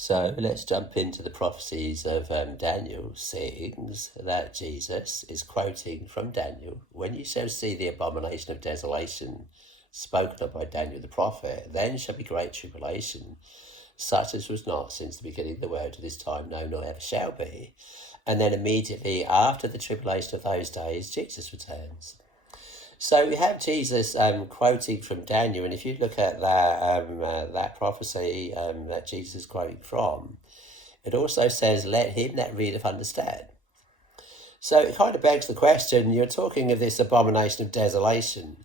So let's jump into the prophecies of Daniel, seeing that Jesus is quoting from Daniel. When you shall see the abomination of desolation spoken of by Daniel the prophet, then shall be great tribulation, such as was not since the beginning of the world to this time, no, nor ever shall be. And then immediately after the tribulation of those days, Jesus returns. So we have Jesus quoting from Daniel, and if you look at that prophecy that Jesus is quoting from, it also says, "Let him that readeth understand." So it kind of begs the question: you're talking of this abomination of desolation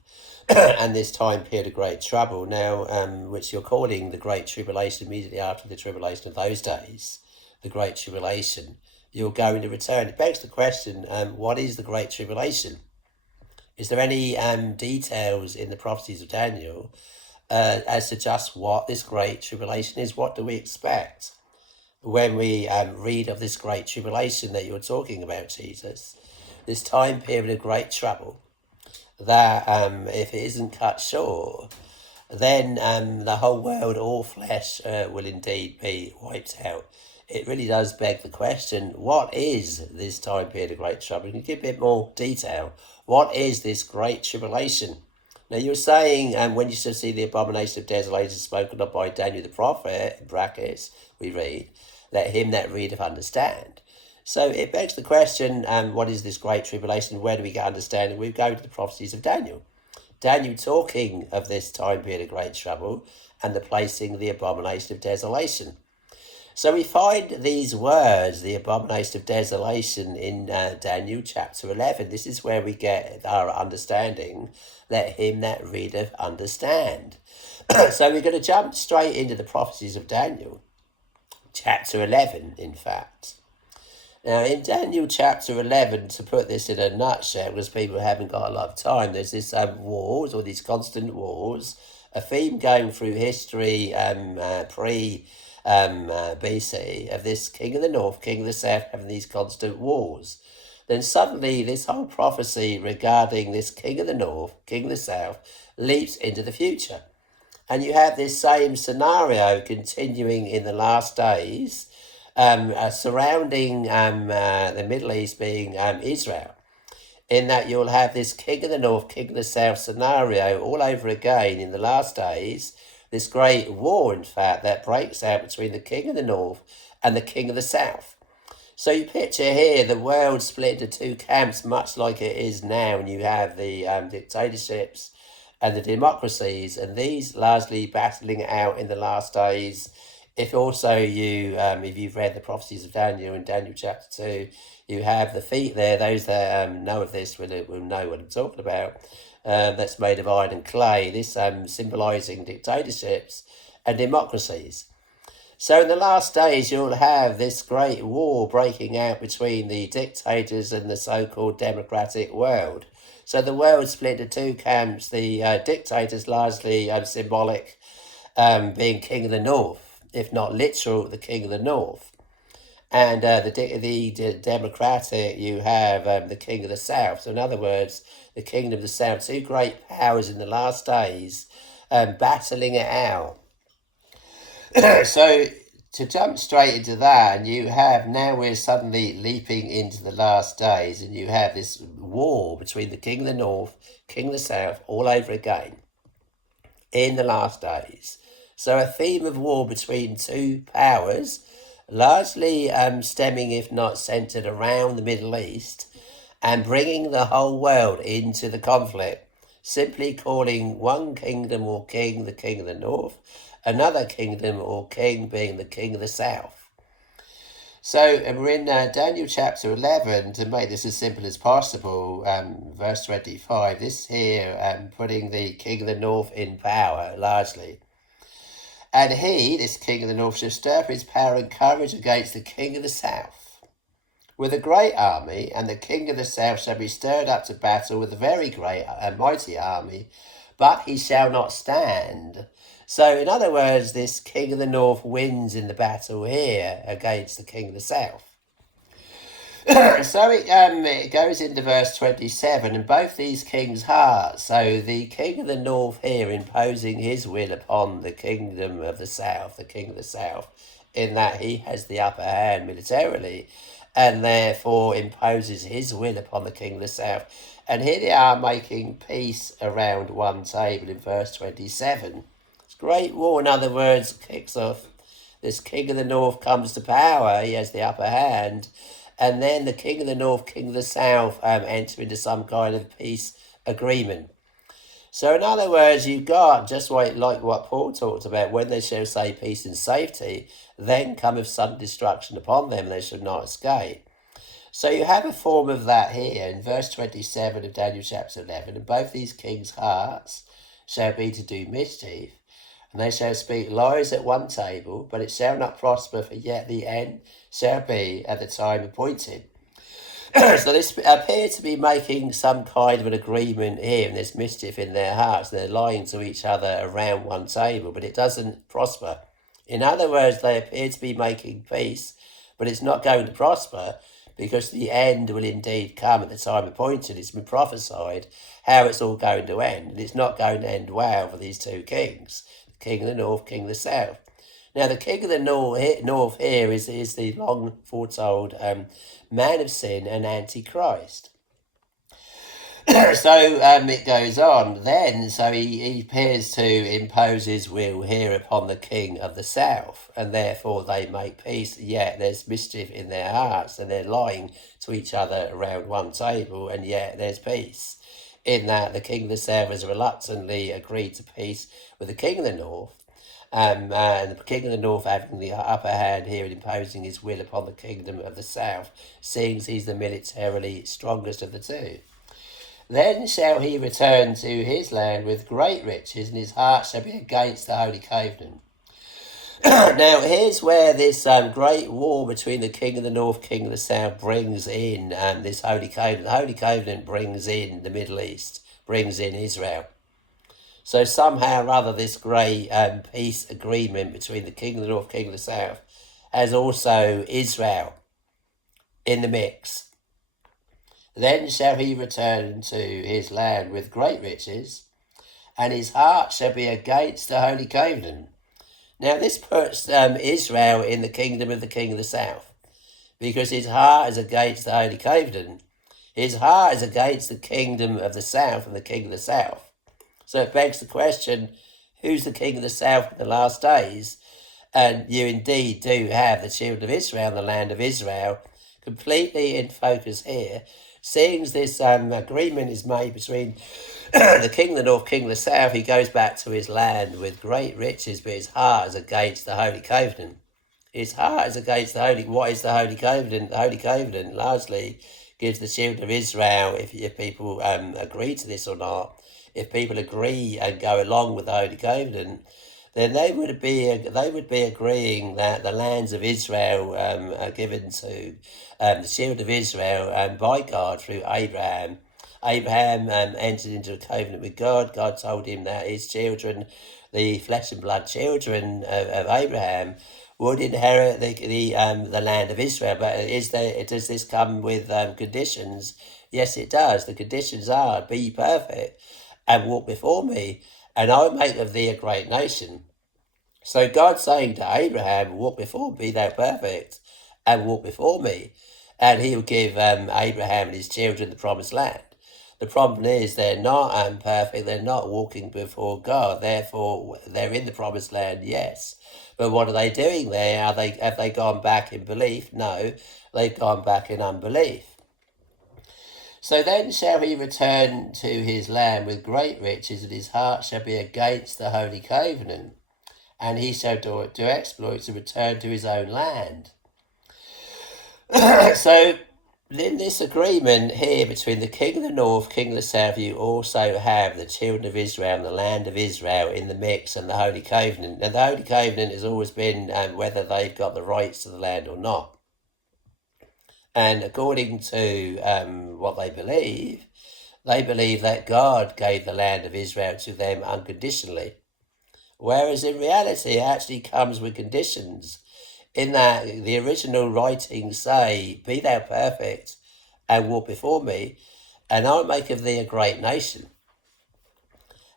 and this time period of great trouble now, which you're calling the Great Tribulation immediately after the tribulation of those days, the Great Tribulation. You're going to return. It begs the question: what is the Great Tribulation? Is there any details in the prophecies of Daniel as to just what this great tribulation is? What do we expect when we read of this great tribulation that you're talking about, Jesus? This time period of great trouble that if it isn't cut short, then the whole world, all flesh, will indeed be wiped out. It really does beg the question, what is this time period of great trouble? Can you give a bit more detail? What is this great tribulation? Now, you were saying, when you shall see the abomination of desolation spoken of by Daniel the prophet, in brackets, we read, let him that readeth understand. So it begs the question, what is this great tribulation? Where do we get understanding? We go to the prophecies of Daniel. Daniel talking of this time period of great trouble and the placing of the abomination of desolation. So we find these words, the abomination of desolation, in Daniel chapter 11. This is where we get our understanding. Let him that readeth understand. So we're going to jump straight into the prophecies of Daniel, chapter 11, in fact. Now, in Daniel chapter 11, to put this in a nutshell, because people haven't got a lot of time, there's this wars, or these constant wars, a theme going through history BC, of this king of the north, king of the south, having these constant wars. Then suddenly this whole prophecy regarding this king of the north, king of the south, leaps into the future. And you have this same scenario continuing in the last days, surrounding the Middle East, being Israel, in that you'll have this king of the north, king of the south scenario all over again in the last days. This great war, in fact, that breaks out between the king of the north and the king of the south. So you picture here the world split into two camps, much like it is now, and you have the dictatorships and the democracies, and these largely battling it out in the last days. If also if you've read the prophecies of Daniel in Daniel chapter 2, you have the feet there. Those that know of this will know what I'm talking about. That's made of iron and clay, this symbolising dictatorships and democracies. So in the last days, you'll have this great war breaking out between the dictators and the so-called democratic world. So the world split into two camps, the dictators largely symbolic, being king of the north, if not literal, the king of the north. And the democratic, you have the king of the south. So in other words, the kingdom of the south, two great powers in the last days, battling it out. So to jump straight into that, and you have, now we're suddenly leaping into the last days, and you have this war between the king of the north, king of the south, all over again in the last days. So a theme of war between two powers, largely stemming, if not centered around the Middle East, and bringing the whole world into the conflict, simply calling one kingdom or king the king of the north, another kingdom or king being the king of the south. So we're in Daniel chapter 11, to make this as simple as possible, verse 25, this here putting the king of the north in power, largely. And he, this king of the north, shall stir up his power and courage against the king of the south with a great army, and the king of the south shall be stirred up to battle with a very great and mighty army, but he shall not stand. So in other words, this king of the north wins in the battle here against the king of the south. So it goes into verse 27, and both these kings' hearts, so the king of the north here imposing his will upon the kingdom of the south, the king of the south, in that he has the upper hand militarily and therefore imposes his will upon the king of the south. And here they are making peace around one table in verse 27. It's great war, in other words, kicks off. This king of the north comes to power, he has the upper hand, and then the king of the north, king of the south enter into some kind of peace agreement. So in other words, you've got, just like what Paul talked about, when they shall say peace and safety, then cometh sudden destruction upon them, and they shall not escape. So you have a form of that here in verse 27 of Daniel chapter 11. And both these kings' hearts shall be to do mischief, and they shall speak lies at one table, but it shall not prosper, for yet the end shall be at the time appointed. So this appears to be making some kind of an agreement here, and there's mischief in their hearts. They're lying to each other around one table, but it doesn't prosper. In other words, they appear to be making peace, but it's not going to prosper, because the end will indeed come at the time appointed. It's been prophesied how it's all going to end, and it's not going to end well for these two kings, the king of the north, king of the south. Now, the king of the north here is the long foretold man of sin and antichrist. So it goes on then, so he appears to impose his will here upon the king of the south, and therefore they make peace, yet there's mischief in their hearts, and they're lying to each other around one table, and yet there's peace, in that the king of the south has reluctantly agreed to peace with the king of the north, and the king of the north having the upper hand here and imposing his will upon the kingdom of the south, seeing he's the militarily strongest of the two. Then shall he return to his land with great riches, and his heart shall be against the holy covenant. Now, here's where this great war between the king of the north, king of the south brings in this holy covenant. The holy covenant brings in the Middle East, brings in Israel. So somehow or other, this great peace agreement between the king of the north, king of the south, has also Israel in the mix. Then shall he return to his land with great riches, and his heart shall be against the holy covenant. Now this puts Israel in the kingdom of the king of the south, because his heart is against the holy covenant. His heart is against the kingdom of the south and the king of the south. So it begs the question, who's the king of the south in the last days? And you indeed do have the children of Israel, the land of Israel, completely in focus here, seeing this agreement is made between the king of the north, king of the south. He goes back to his land with great riches, but his heart is against the holy covenant. His heart is against the holy. What is the holy covenant? The holy covenant largely gives the children of Israel, if people agree to this or not, if people agree and go along with the holy covenant, then they would be agreeing that the lands of Israel are given to the children of Israel by God through Abraham. Abraham entered into a covenant with God. God told him that his children, the flesh and blood children of Abraham, would inherit the land of Israel. But does this come with conditions? Yes, it does. The conditions are, be perfect and walk before me, and I will make of thee a great nation. So God's saying to Abraham, walk before me, thou perfect, and walk before me. And he will give Abraham and his children the promised land. The problem is they're not perfect, they're not walking before God, therefore they're in the promised land, yes. But what are they doing there? Have they gone back in belief? No, they've gone back in unbelief. So then shall he return to his land with great riches, and his heart shall be against the holy covenant, and he shall do exploits to return to his own land. So in this agreement here between the king of the north, king of the south, you also have the children of Israel and the land of Israel in the mix, and the holy covenant. And the holy covenant has always been whether they've got the rights to the land or not. And according to what they believe that God gave the land of Israel to them unconditionally. Whereas in reality, it actually comes with conditions, in that the original writings say, be thou perfect and walk before me, and I'll make of thee a great nation.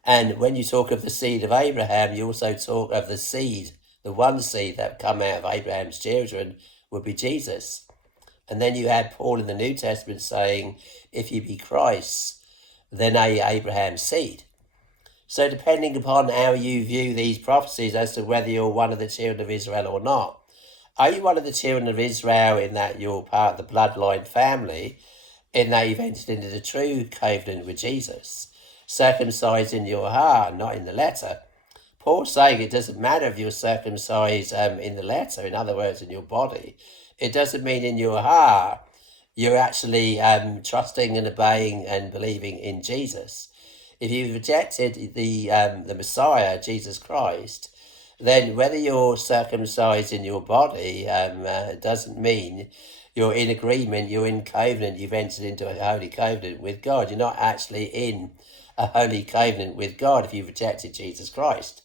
And when you talk of the seed of Abraham, you also talk of the seed the one seed that come out of Abraham's children would be Jesus. And then you had Paul in the New Testament saying, if you be Christ, then are you Abraham's seed. So depending upon how you view these prophecies as to whether you're one of the children of Israel or not, are you one of the children of Israel in that you're part of the bloodline family, in that you've entered into the true covenant with Jesus, circumcised in your heart, not in the letter? Paul's saying it doesn't matter if you're circumcised in the letter, in other words, in your body. It doesn't mean in your heart you're actually trusting and obeying and believing in Jesus. If you've rejected the Messiah, Jesus Christ, then whether you're circumcised in your body doesn't mean you're in agreement, you're in covenant, you've entered into a holy covenant with God. You're not actually in a holy covenant with God if you've rejected Jesus Christ.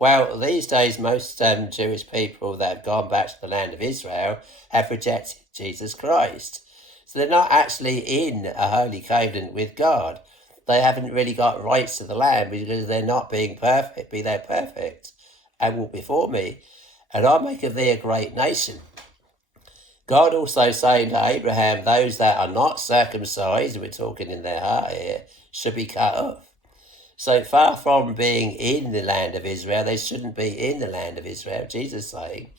Well, these days, most Jewish people that have gone back to the land of Israel have rejected Jesus Christ. So they're not actually in a holy covenant with God. They haven't really got rights to the land because they're not being perfect. Be thou perfect and walk before me, and I'll make of thee a great nation. God also saying to Abraham, those that are not circumcised, we're talking in their heart here, should be cut off. So far from being in the land of Israel, they shouldn't be in the land of Israel. Jesus saying,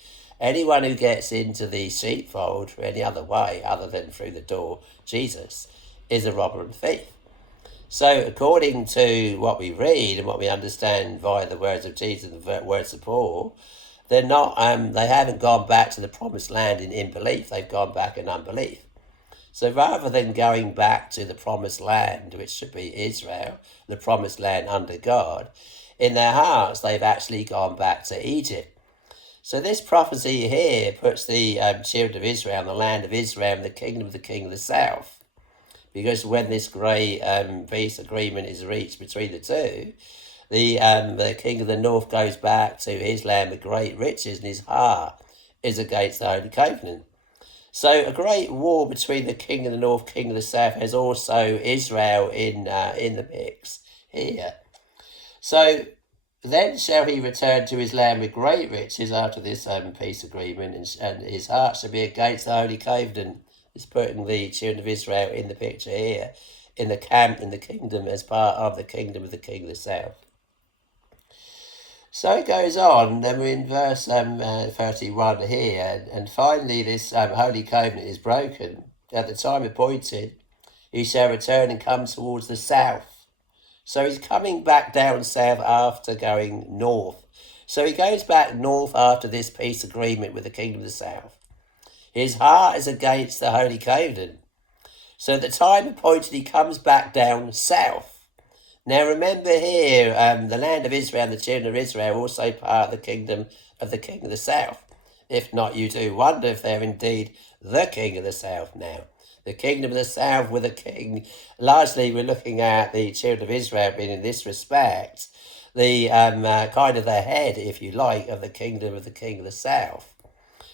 anyone who gets into the sheepfold for any other way other than through the door, Jesus, is a robber and thief. So according to what we read and what we understand via the words of Jesus and the words of Paul, they're not. They haven't gone back to the promised land in belief. They've gone back in unbelief. So rather than going back to the promised land, which should be Israel, the promised land under God, in their hearts they've actually gone back to Egypt. So this prophecy here puts the children of Israel, the land of Israel, in the kingdom of the king of the south. Because when this great peace agreement is reached between the two, the king of the north goes back to his land with great riches, and his heart is against the Holy Covenant. So a great war between the king of the north, king of the south, has also Israel in the mix here. So then shall he return to his land with great riches after this peace agreement, and his heart shall be against the Holy Covenant. It's putting the children of Israel in the picture here, in the camp, in the kingdom, as part of the kingdom of the king of the south. So it goes on, then we're in verse 31 here, and finally this holy covenant is broken. At the time appointed, he shall return and come towards the south. So he's coming back down south after going north. So he goes back north after this peace agreement with the kingdom of the south. His heart is against the Holy Covenant. So at the time appointed, he comes back down south. Now remember here, the land of Israel and the children of Israel are also part of the kingdom of the king of the south. If not, you do wonder if they're indeed the king of the south now. The kingdom of the south with a king. Largely we're looking at the children of Israel being in this respect the kind of the head, if you like, of the kingdom of the king of the south.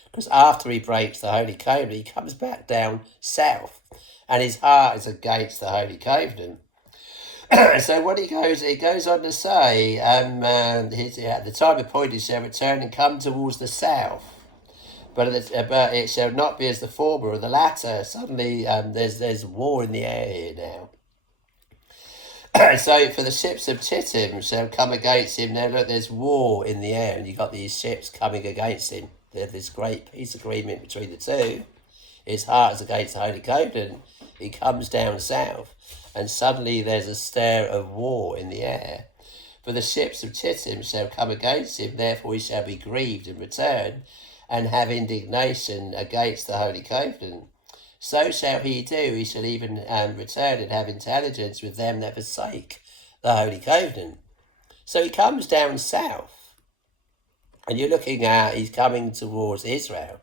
Because after he breaks the Holy Covenant, he comes back down south, and his heart is against the Holy Covenant. So what he goes on to say, at the time appointed shall return and come towards the south, but it shall not be as the former or the latter. Suddenly there's war in the air here now. So for the ships of Chittim shall come against him. Now look, there's war in the air, and you've got these ships coming against him. There's this great peace agreement between the two. His heart is against the Holy Covenant. He comes down south, and suddenly there's a stir of war in the air. For the ships of Chittim shall come against him, therefore he shall be grieved and return, and have indignation against the Holy Covenant. So shall he do, he shall even return and have intelligence with them that forsake the Holy Covenant. So he comes down south. And you're looking at, he's coming towards Israel.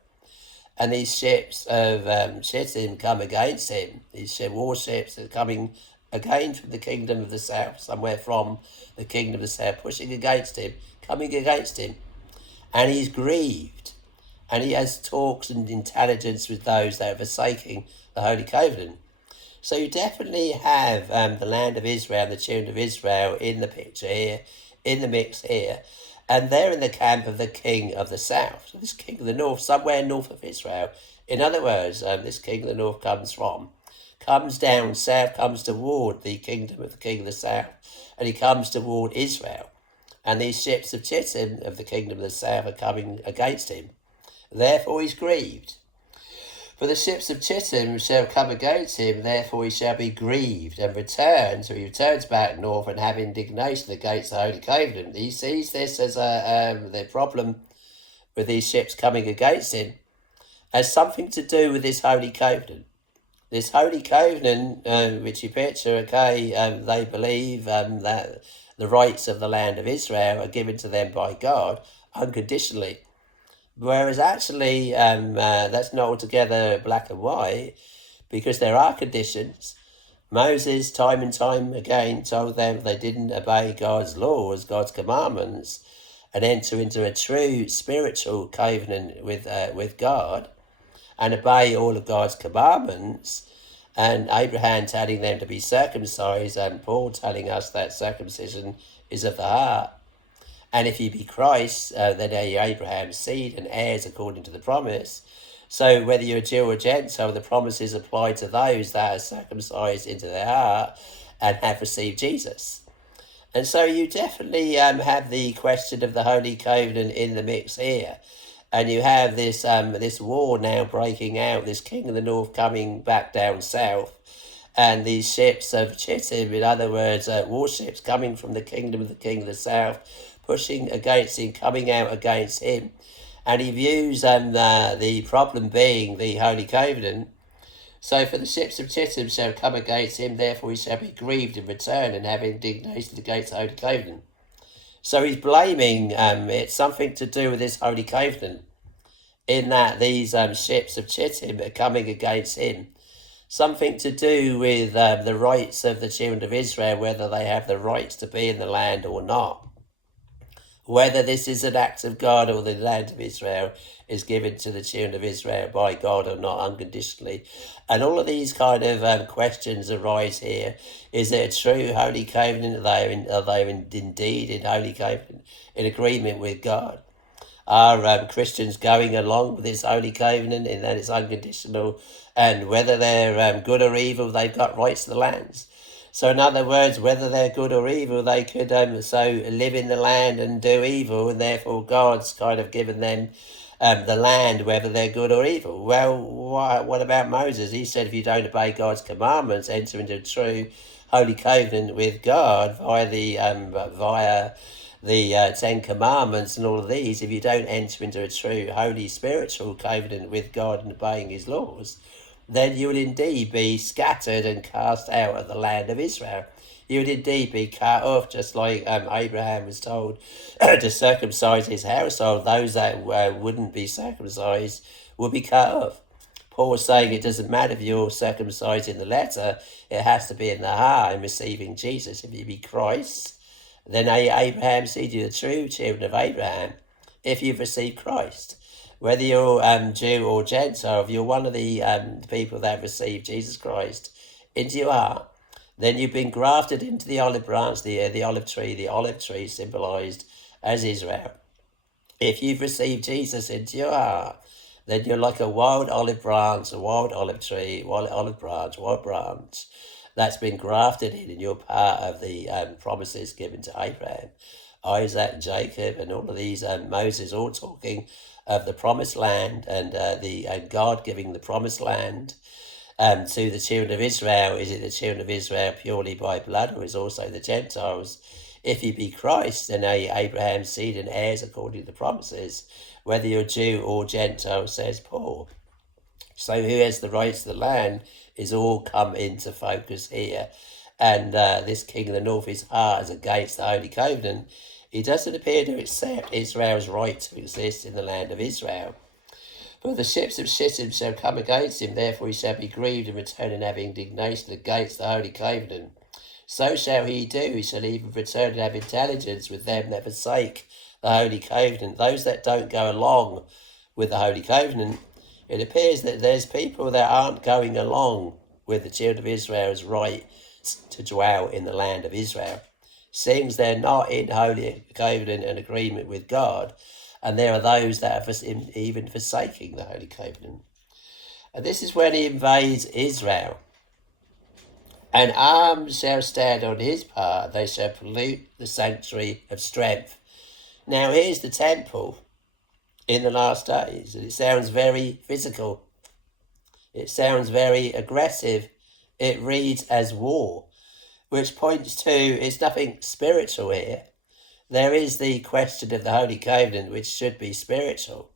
And these ships of Chittim come against him. These warships are coming again from the kingdom of the south, somewhere from the kingdom of the south, pushing against him, coming against him. And he's grieved. And he has talks and intelligence with those that are forsaking the Holy Covenant. So you definitely have the land of Israel, the children of Israel in the picture here, in the mix here. And they're in the camp of the king of the south. So this king of the north, somewhere north of Israel. In other words, this king of the north comes down south, comes toward the kingdom of the king of the south, and he comes toward Israel. And these ships of Chittim of the kingdom of the south are coming against him. Therefore he's grieved. For the ships of Chittim shall come against him, therefore he shall be grieved, and return. So he returns back north and have indignation against the Holy Covenant. He sees this as the problem with these ships coming against him as something to do with this Holy Covenant. This Holy Covenant, which you picture, they believe that the rights of the land of Israel are given to them by God unconditionally. Whereas actually, that's not altogether black and white, because there are conditions. Moses, time and time again, told them if they didn't obey God's laws, God's commandments, and enter into a true spiritual covenant with God, and obey all of God's commandments, and Abraham telling them to be circumcised, and Paul telling us that circumcision is of the heart. And if you be Christ, then are you Abraham's seed and heirs according to the promise. So whether you're a Jew or Gentile, the promises apply to those that are circumcised into their heart and have received Jesus. And so you definitely have the question of the Holy Covenant in the mix here. And you have this war now breaking out, this king of the north coming back down south, and these ships of Chittim, in other words, warships coming from the kingdom of the king of the south, pushing against him, coming out against him. And he views the problem being the Holy Covenant. So for the ships of Chittim shall come against him, therefore he shall be grieved in return and have indignation against the Holy Covenant. So he's blaming it's something to do with this Holy Covenant, in that these ships of Chittim are coming against him. Something to do with the rights of the children of Israel, whether they have the rights to be in the land or not. Whether this is an act of God or the land of Israel is given to the children of Israel by God or not unconditionally. And all of these kind of questions arise here. Is it a true Holy Covenant? Are they indeed in Holy Covenant, in agreement with God? Are Christians going along with this Holy Covenant in that it's unconditional? And whether they're good or evil, they've got rights to the lands. So in other words, whether they're good or evil, they could so live in the land and do evil, and therefore God's kind of given them the land, whether they're good or evil. Well, what about Moses? He said if you don't obey God's commandments, enter into a true Holy Covenant with God via the Ten Commandments and all of these, if you don't enter into a true holy spiritual covenant with God and obeying his laws, then you would indeed be scattered and cast out of the land of Israel. You would indeed be cut off, just like Abraham was told to circumcise his household. Those that wouldn't be circumcised would be cut off. Paul was saying it doesn't matter if you're circumcised in the letter, it has to be in the heart in receiving Jesus. If you be Christ, then Abraham seed, you're the true children of Abraham, if you've received Christ. Whether you're Jew or Gentile, if you're one of the people that have received Jesus Christ into your heart, then you've been grafted into the olive branch, the olive tree symbolized as Israel. If you've received Jesus into your heart, then you're like a wild olive branch, a wild olive tree, wild branch that's been grafted in, and you're part of the promises given to Abraham, Isaac, Jacob, and all of these, Moses, all talking of the promised land, and God giving the promised land to the children of Israel. Is it the children of Israel purely by blood, or is also the Gentiles? If you be Christ, then are you Abraham's seed and heirs according to the promises, whether you're Jew or Gentile, says Paul. So who has the rights to the land is all come into focus here. And this king of the north, his heart is against the Holy Covenant. He doesn't appear to accept Israel's right to exist in the land of Israel. For the ships of Shittim shall come against him, therefore he shall be grieved and return and have indignation against the Holy Covenant. So shall he do, he shall even return and have intelligence with them that forsake the Holy Covenant. Those that don't go along with the Holy Covenant, it appears that there's people that aren't going along with the children of Israel's right to dwell in the land of Israel. seems they're not in holy covenant and agreement with God, and there are those that are even forsaking the holy covenant. And this is when he invades Israel. And arms shall stand on his part, they shall pollute the sanctuary of strength. Now here's the temple in the last days, and it sounds very physical. It sounds very aggressive. It reads as war, which points to it's nothing spiritual here. There is the question of the Holy Covenant, which should be spiritual.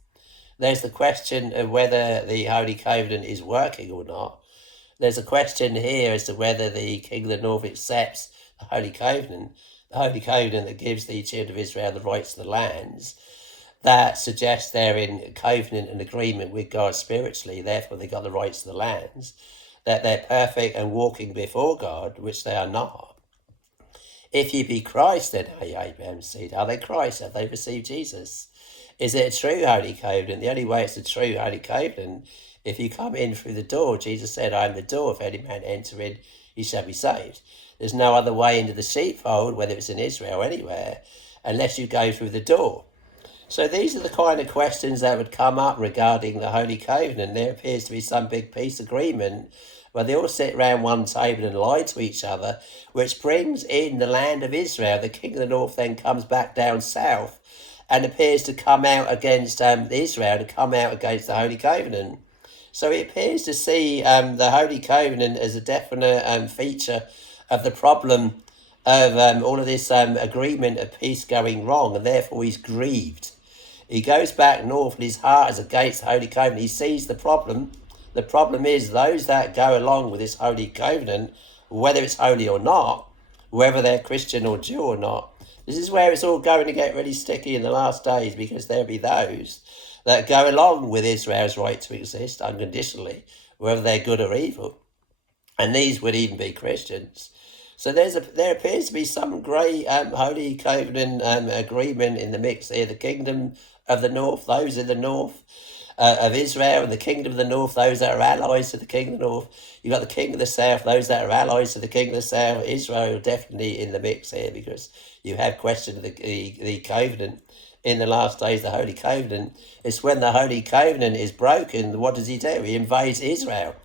There's the question of whether the Holy Covenant is working or not. There's a question here as to whether the King of the North accepts the Holy Covenant that gives the children of Israel the rights to the lands, that suggests they're in covenant and agreement with God spiritually, therefore they got the rights to the lands, that they're perfect and walking before God, which they are not. If you be Christ, then are you Abraham's seed? Are they Christ? Have they received Jesus? Is it a true Holy Covenant? The only way it's a true Holy Covenant, if you come in through the door, Jesus said, I am the door. If any man enter in, he shall be saved. There's no other way into the sheepfold, whether it's in Israel or anywhere, unless you go through the door. So these are the kind of questions that would come up regarding the Holy Covenant. There appears to be some big peace agreement where they all sit around one table and lie to each other, which brings in the land of Israel. The King of the North then comes back down south and appears to come out against Israel, to come out against the Holy Covenant. So he appears to see the Holy Covenant as a definite feature of the problem of all of this agreement of peace going wrong, and therefore he's grieved. He goes back north and his heart is against the Holy Covenant. He sees the problem. The problem is those that go along with this Holy Covenant, whether it's holy or not, whether they're Christian or Jew or not, this is where it's all going to get really sticky in the last days, because there'll be those that go along with Israel's right to exist unconditionally, whether they're good or evil. And these would even be Christians. So there appears to be some great Holy Covenant agreement in the mix here. The kingdom of the north, those in the north of Israel, and the kingdom of the north, those that are allies to the king of the north. You've got the king of the south, those that are allies to the king of the south. Israel definitely in the mix here, because you have questioned the covenant in the last days, the Holy Covenant. It's when the Holy Covenant is broken, what does he do? He invades Israel.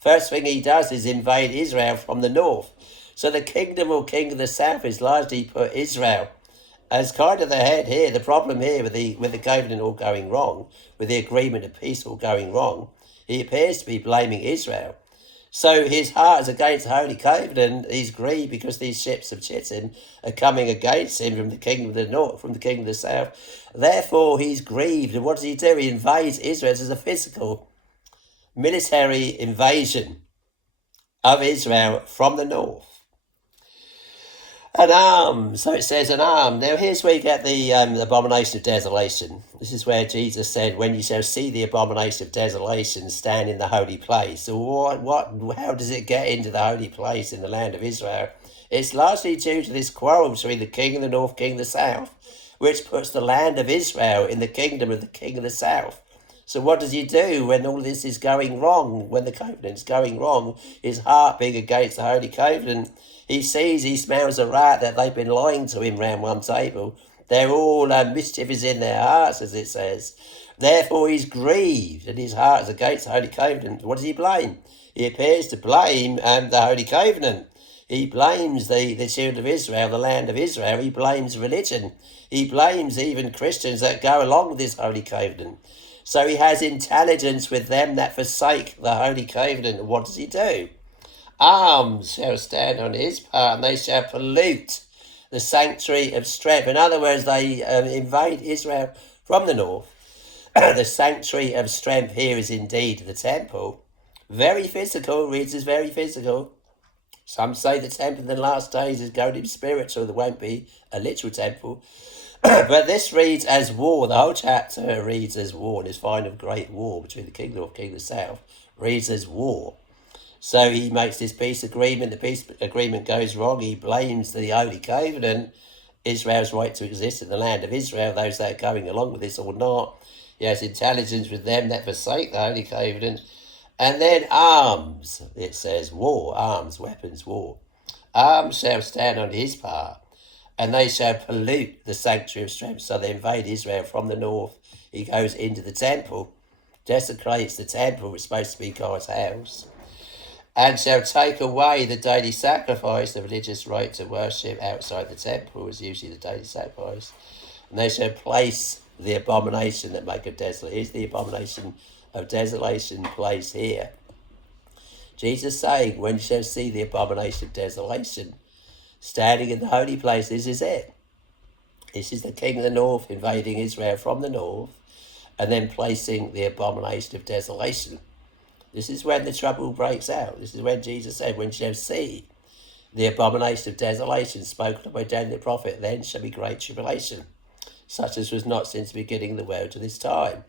First thing he does is invade Israel from the north. So the kingdom or king of the south is largely put Israel as kind of the head here. The problem here with the covenant all going wrong, with the agreement of peace all going wrong, he appears to be blaming Israel. So his heart is against the Holy Covenant. He's grieved because these ships of Chittim are coming against him from the kingdom of the north, from the kingdom of the south. Therefore he's grieved. And what does he do? He invades Israel. This is a physical military invasion of Israel from the north. An arm, so it says an arm. Now here's where you get the abomination of desolation. This is where Jesus said, when you shall see the abomination of desolation stand in the holy place. So how does it get into the holy place in the land of Israel? It's largely due to this quarrel between the king of the north, king of the south, which puts the land of Israel in the kingdom of the king of the south. So what does he do when all this is going wrong, when the covenant's going wrong, his heart being against the Holy Covenant? He sees, he smells a rat that they've been lying to him round one table. They're all mischief is in their hearts, as it says. Therefore he's grieved, and his heart is against the Holy Covenant. What does he blame? He appears to blame the Holy Covenant. He blames the children of Israel, the land of Israel. He blames religion. He blames even Christians that go along with this Holy Covenant. So he has intelligence with them that forsake the Holy Covenant. And what does he do? Arms shall stand on his part, and they shall pollute the sanctuary of strength. In other words, they invade Israel from the north. The sanctuary of strength here is indeed the temple. Very physical, reads as very physical. Some say the temple in the last days is going to be spiritual. There won't be a literal temple. But this reads as war. The whole chapter reads as war, and is fine of great war between the king of the north and king of the south. Reads as war. So he makes this peace agreement. The peace agreement goes wrong. He blames the Holy Covenant, Israel's right to exist in the land of Israel, those that are going along with this or not. He has intelligence with them that forsake the Holy Covenant. And then arms, it says war, arms, weapons, war. Arms shall stand on his part, and they shall pollute the sanctuary of strength. So they invade Israel from the north. He goes into the temple, desecrates the temple, which is supposed to be God's house, and shall take away the daily sacrifice, the religious right to worship outside the temple is usually the daily sacrifice. And they shall place the abomination that make a desolate. Is the abomination of desolation placed here? Jesus saying, when you shall see the abomination of desolation standing in the holy place, this is it. This is the king of the north invading Israel from the north and then placing the abomination of desolation. This is when the trouble breaks out. This is when Jesus said, when you shall see the abomination of desolation spoken of by Daniel the prophet, then shall be great tribulation, such as was not since the beginning of the world to this time.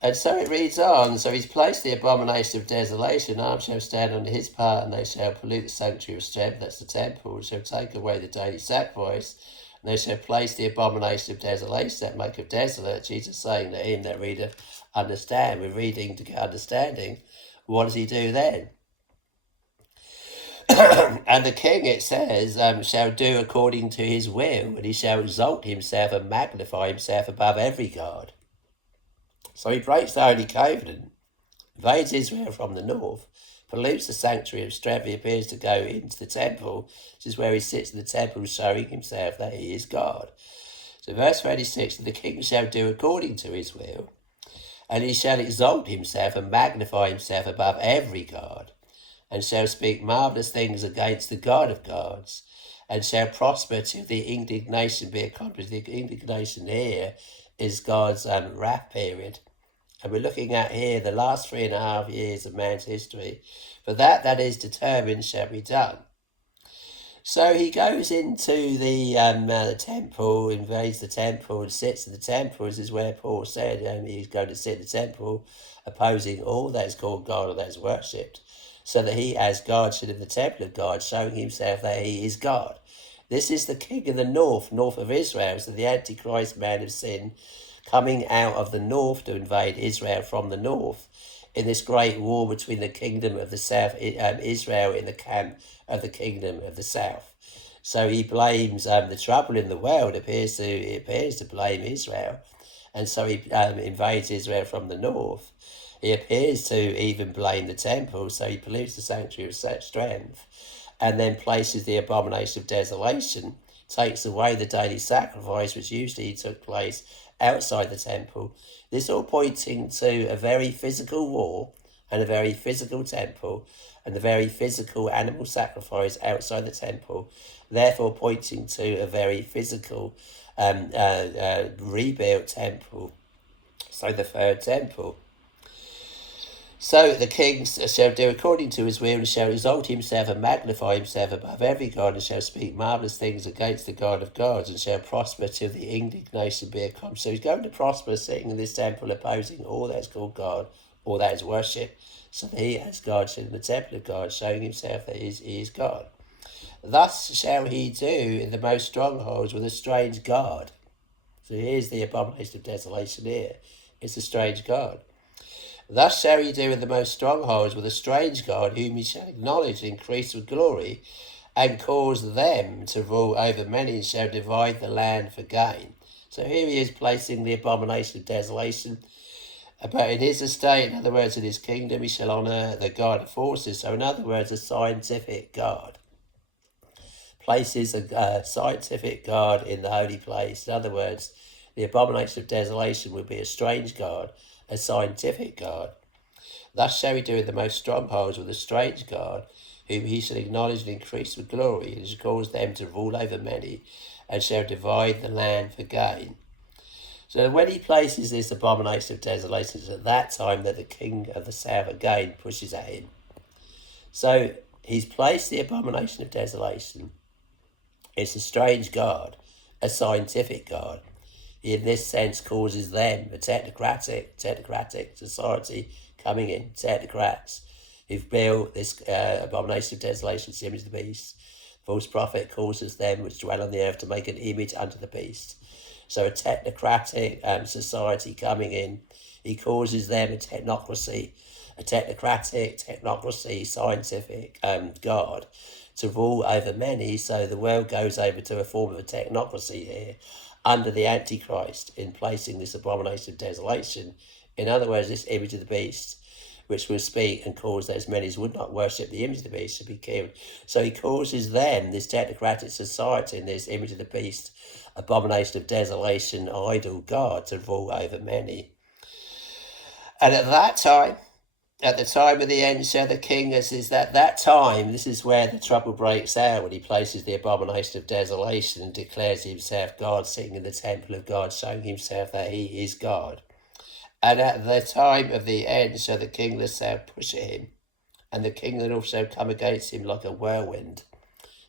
And so it reads on. So he's placed the abomination of desolation. Arms shall stand on his part, and they shall pollute the sanctuary of strength, that's the temple, and shall take away the daily sacrifice. And they shall place the abomination of desolation that make of desolate. Jesus saying to him that readeth, understand. We're reading to get understanding. What does he do then? And the king, it says, shall do according to his will, and he shall exalt himself and magnify himself above every god. So he breaks the Holy Covenant, invades Israel from the north, pollutes the sanctuary of strength. He appears to go into the temple, which is where he sits in the temple, showing himself that he is God. So verse 36, the king shall do according to his will, and he shall exalt himself and magnify himself above every god, and shall speak marvellous things against the God of gods, and shall prosper till the indignation be accomplished. The indignation here is God's wrath period. And we're looking at here the last 3.5 years of man's history. For that is determined shall be done. So he goes into the temple, invades the temple, and sits in the temple. This is where Paul said he's going to sit in the temple, opposing all that is called God or that is worshipped, so that he as God should in the temple of God, showing himself that he is God. This is the king of the north of Israel, so the Antichrist, man of sin, coming out of the north to invade Israel from the north in this great war between the kingdom of the south, Israel in the camp of the kingdom of the south. So he blames the trouble in the world, appears to blame Israel, and so he invades Israel from the north. He appears to even blame the temple, so he pollutes the sanctuary of such strength, and then places the abomination of desolation, takes away the daily sacrifice, which usually took place outside the temple. This all pointing to a very physical war and a very physical temple and a very physical animal sacrifice outside the temple, therefore pointing to a very physical rebuilt temple. So the third temple. So the king shall do according to his will, and shall exalt himself and magnify himself above every god, and shall speak marvellous things against the God of gods, and shall prosper till the indignation be accomplished. So he's going to prosper sitting in this temple, opposing all that is called God, all that is worship, so that he as God should in the temple of God, showing himself that he is God. Thus shall he do in the most strongholds with a strange God. So here's the abomination of desolation here. It's a strange God. Thus shall he do in the most strongholds with a strange God, whom he shall acknowledge and increase with glory, and cause them to rule over many, and shall divide the land for gain. So here he is placing the abomination of desolation. But in his estate, in other words, in his kingdom, he shall honour the God of forces. So in other words, a scientific God. Places a scientific God in the holy place. In other words, the abomination of desolation would be a strange God, a scientific God. Thus shall he do in the most strongholds with a strange God, whom he shall acknowledge and increase with glory, and shall cause them to rule over many, and shall divide the land for gain. So when he places this abomination of desolation, it's at that time that the king of the south again pushes at him. So he's placed the abomination of desolation. It's a strange God, a scientific God. In this sense causes them, a technocratic society coming in, technocrats, who've built this abomination of desolation, image of the beast. False prophet causes them which dwell on the earth to make an image unto the beast. So a technocratic society coming in, he causes them a technocracy, scientific God, to rule over many. So the world goes over to a form of a technocracy here under the Antichrist in placing this abomination of desolation. In other words, this image of the beast, which will speak and cause that as many as would not worship the image of the beast should be killed. So he causes them, this technocratic society, and this image of the beast, abomination of desolation, idol god, to rule over many. And at that time, at the time of the end shall the king, this is that time, this is where the trouble breaks out, when he places the abomination of desolation and declares himself God, sitting in the temple of God, showing himself that he is God. And at the time of the end shall the king of the south push at him, and the king of the north shall come against him like a whirlwind.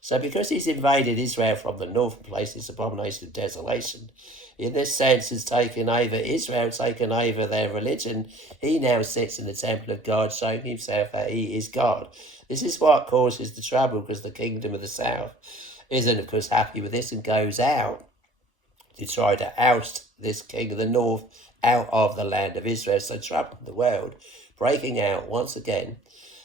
So because he's invaded Israel from the north and placed this abomination of desolation, in this sense has taken over Israel, taken over their religion, he now sits in the temple of God, showing himself that he is God. This is what causes the trouble, because the kingdom of the south isn't, of course, happy with this and goes out to try to oust this king of the north out of the land of Israel. So trouble in the world, breaking out once again,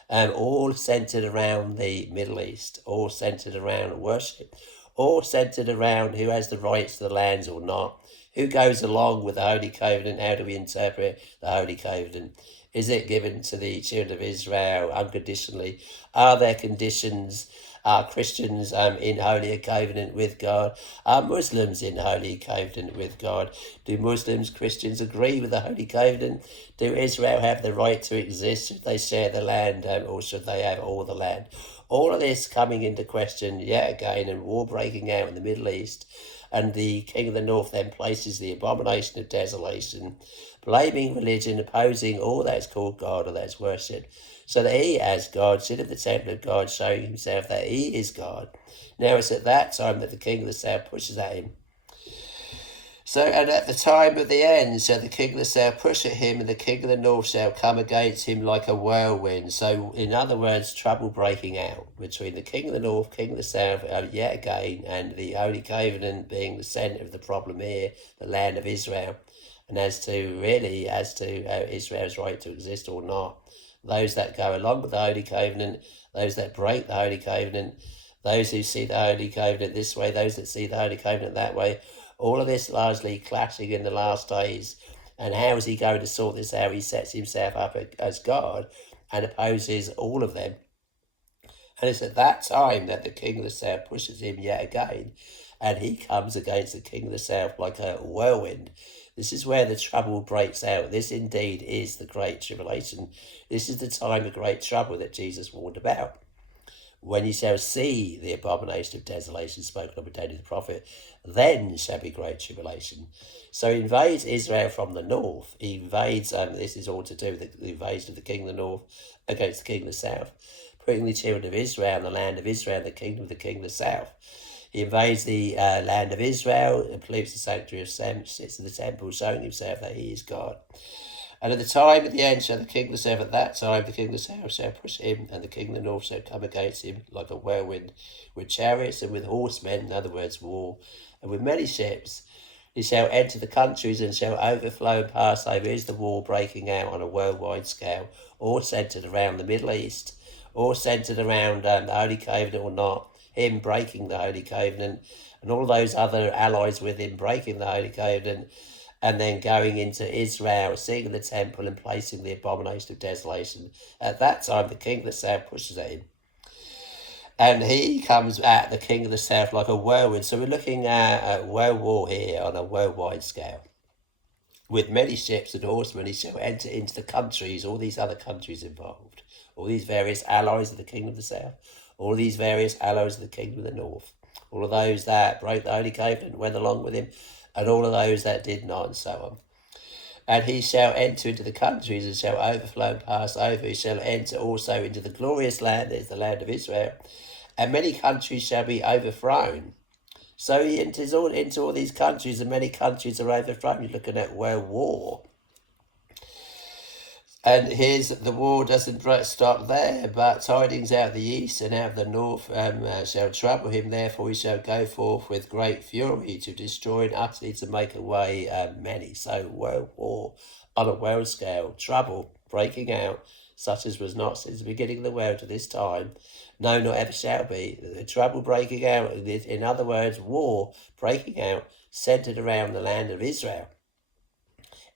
all centered around the Middle East, all centered around worship, all centered around who has the rights to the lands or not, who goes along with the Holy Covenant, how do we interpret the Holy Covenant? Is it given to the children of Israel unconditionally? Are there conditions? Are Christians in Holy Covenant with God? Are Muslims in Holy Covenant with God? Do Muslims, Christians agree with the Holy Covenant? Do Israel have the right to exist? Should they share the land, or should they have all the land? All of this coming into question yet again, and war breaking out in the Middle East. And the king of the north then places the abomination of desolation, blaming religion, opposing all that is called God or that is worshipped, so that he, as God, sit at the temple of God, showing himself that he is God. Now it's at that time that the king of the south pushes at him. So, and at the time of the end shall the king of the south push at him, and the king of the north shall come against him like a whirlwind. So, in other words, trouble breaking out between the king of the north, king of the south, yet again, and the Holy Covenant being the centre of the problem here, the land of Israel. And as to Israel's right to exist or not, those that go along with the Holy Covenant, those that break the Holy Covenant, those who see the Holy Covenant this way, those that see the Holy Covenant that way, all of this largely clashing in the last days. And how is he going to sort this out? He sets himself up as God and opposes all of them. And it's at that time that the king of the south pushes him yet again, and he comes against the king of the south like a whirlwind. This is where the trouble breaks out. This indeed is the great tribulation. This is the time of great trouble that Jesus warned about. When you shall see the abomination of desolation spoken of by Daniel the prophet, then shall be great tribulation. So he invades Israel from the north. He invades, this is all to do with the invasion of the king of the north against the king of the south, putting the children of Israel and the land of Israel in the kingdom of the king of the south. He invades the land of Israel and pollutes the sanctuary of Sem, sits in the temple, showing himself that he is God. And at the time of the end shall the king of the south, at that time the king of the south shall push him, and the king of the north shall come against him like a whirlwind, with chariots and with horsemen, in other words, war, and with many ships. He shall enter the countries and shall overflow and pass over. Is the war breaking out on a worldwide scale, all centered around the Middle East, all centered around the Holy Covenant or not, him breaking the Holy Covenant, and all those other allies with him breaking the Holy Covenant, and then going into Israel, seeing the temple and placing the abomination of desolation. At that time, the king of the south pushes at him. And he comes at the king of the south like a whirlwind. So we're looking at a world war here on a worldwide scale. With many ships and horsemen, he shall enter into the countries, all these other countries involved, all these various allies of the kingdom of the south, all these various allies of the kingdom of the north, all of those that broke the Holy Covenant and went along with him, and all of those that did not, and so on. And he shall enter into the countries and shall overflow and pass over. He shall enter also into the glorious land, that is the land of Israel, and many countries shall be overthrown. So he enters into all these countries, and many countries are overthrown. You're looking at world war. And the war doesn't stop there, but tidings out of the east and out of the north shall trouble him. Therefore he shall go forth with great fury to destroy and utterly to make away many. So world war on a world scale, trouble breaking out, such as was not since the beginning of the world to this time, no, nor ever shall be. The trouble breaking out, in other words, war breaking out, centered around the land of Israel.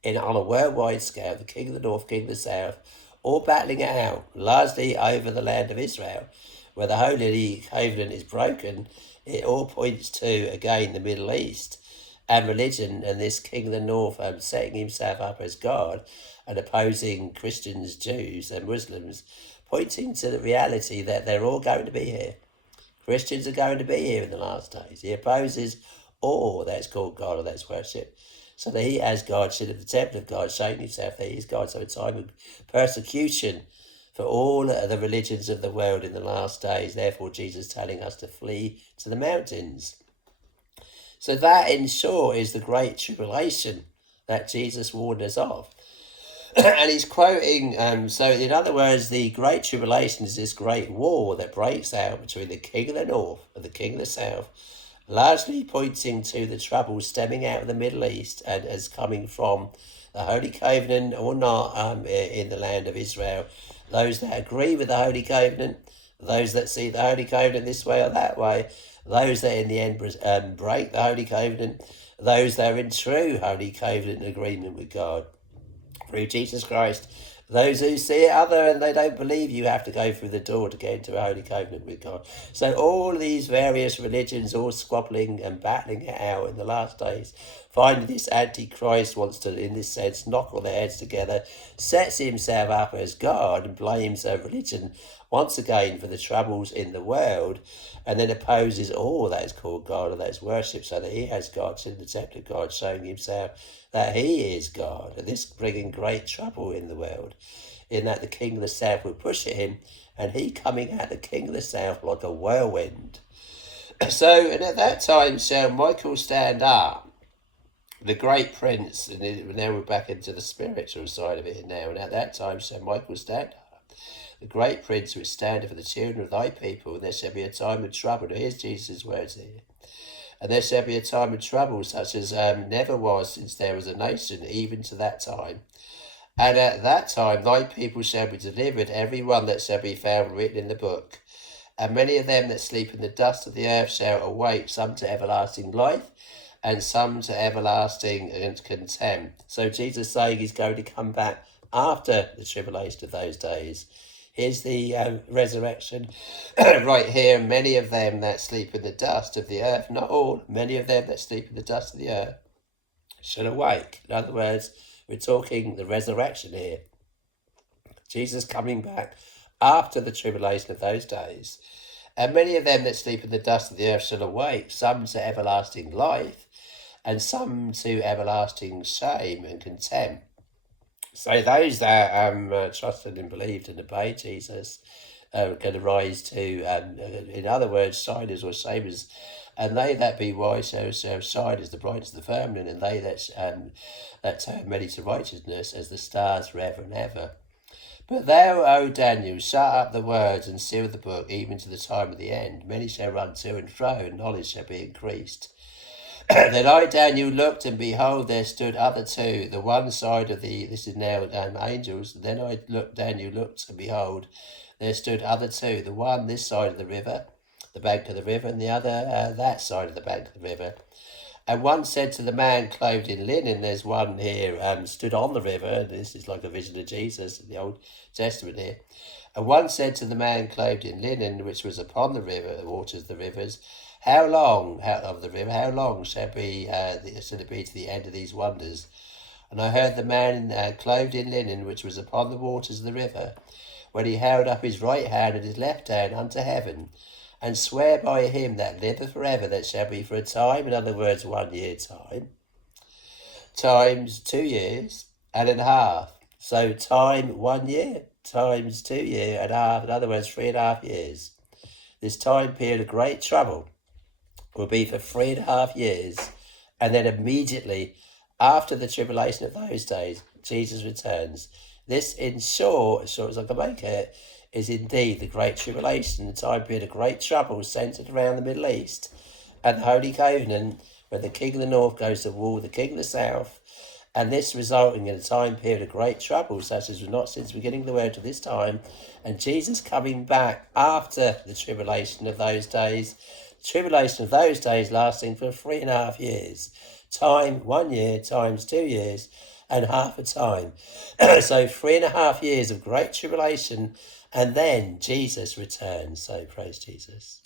On a worldwide scale, the king of the north, king of the south, all battling it out, largely over the land of Israel, where the Holy Covenant is broken. It all points to, again, the Middle East and religion, and this king of the north setting himself up as God and opposing Christians, Jews, and Muslims, pointing to the reality that they're all going to be here. Christians are going to be here in the last days. He opposes all that's called God or that's worship, so that he, as God, should have the temple of God, showing himself that he is God. So a time of persecution for all the religions of the world in the last days. Therefore, Jesus telling us to flee to the mountains. So that, in short, is the great tribulation that Jesus warned us of. And he's quoting, so in other words, the great tribulation is this great war that breaks out between the king of the north and the king of the south, largely pointing to the trouble stemming out of the Middle East and as coming from the Holy Covenant or not in the land of Israel. Those that agree with the Holy Covenant, those that see the Holy Covenant this way or that way, those that in the end break the Holy Covenant, those that are in true Holy Covenant agreement with God through Jesus Christ. Those who see it other and they don't believe, you have to go through the door to get into a holy covenant with God. So all these various religions all squabbling and battling it out in the last days. Finally, this Antichrist wants to, in this sense, knock all their heads together, sets himself up as God and blames religion once again for the troubles in the world, and then opposes all that is called God or that is worship, so that he has God, in the temple of God, showing himself that he is God. And this bringing great trouble in the world, in that the king of the south will push at him, and he coming at the king of the south like a whirlwind. So, and at that time shall Michael stand up, the great prince, and now we're back into the spiritual side of it now, and at that time shall Michael stand up, the great prince which standeth for the children of thy people, and there shall be a time of trouble. Now here's Jesus' words here. And there shall be a time of trouble such as never was since there was a nation, even to that time. And at that time thy people shall be delivered, every one that shall be found written in the book. And many of them that sleep in the dust of the earth shall awake, some to everlasting life, and some to everlasting contempt. So Jesus saying he's going to come back after the tribulation of those days. Here's the resurrection right here. Many of them that sleep in the dust of the earth, not all, many of them that sleep in the dust of the earth shall awake. In other words, we're talking the resurrection here. Jesus coming back after the tribulation of those days. And many of them that sleep in the dust of the earth shall awake, some to everlasting life, and some to everlasting shame and contempt. So those that trusted and believed and obeyed Jesus are going to rise to, in other words, shiners or shamers, and they that be wise shall shine as the brightness of the firmament, and they that turn many to righteousness as the stars forever and ever. But thou, O Daniel, shut up the words and seal the book, even to the time of the end. Many shall run to and fro, and knowledge shall be increased. Then I, Daniel, looked, and behold, there stood other two, the one side of this is now angels. Then I looked, Daniel looked, and behold, there stood other two, the one this side of the river, the bank of the river, and the other that side of the bank of the river. And one said to the man clothed in linen, there's one here stood on the river, and this is like a vision of Jesus in the Old Testament here. And one said to the man clothed in linen, which was upon the river, the waters of the rivers, how long shall it be to the end of these wonders? And I heard the man clothed in linen, which was upon the waters of the river, when he held up his right hand and his left hand unto heaven, and swear by him that liveth forever, that shall be for a time, in other words, 1 year time, times 2 years and a half. So time 1 year times 2 year and a half, in other words, 3.5 years. This time period of great trouble will be for 3.5 years, and then immediately after the tribulation of those days, Jesus returns. This, in short as I can make it, is indeed the great tribulation, the time period of great trouble centered around the Middle East and the Holy Covenant, where the king of the north goes to war with the king of the south, and this resulting in a time period of great trouble, such as was not since the beginning of the world to this time, and Jesus coming back after the tribulation of those days. Tribulation of those days lasting for 3.5 years. Time 1 year times 2 years and half a time. So 3.5 years of great tribulation, and then Jesus returns. So praise Jesus.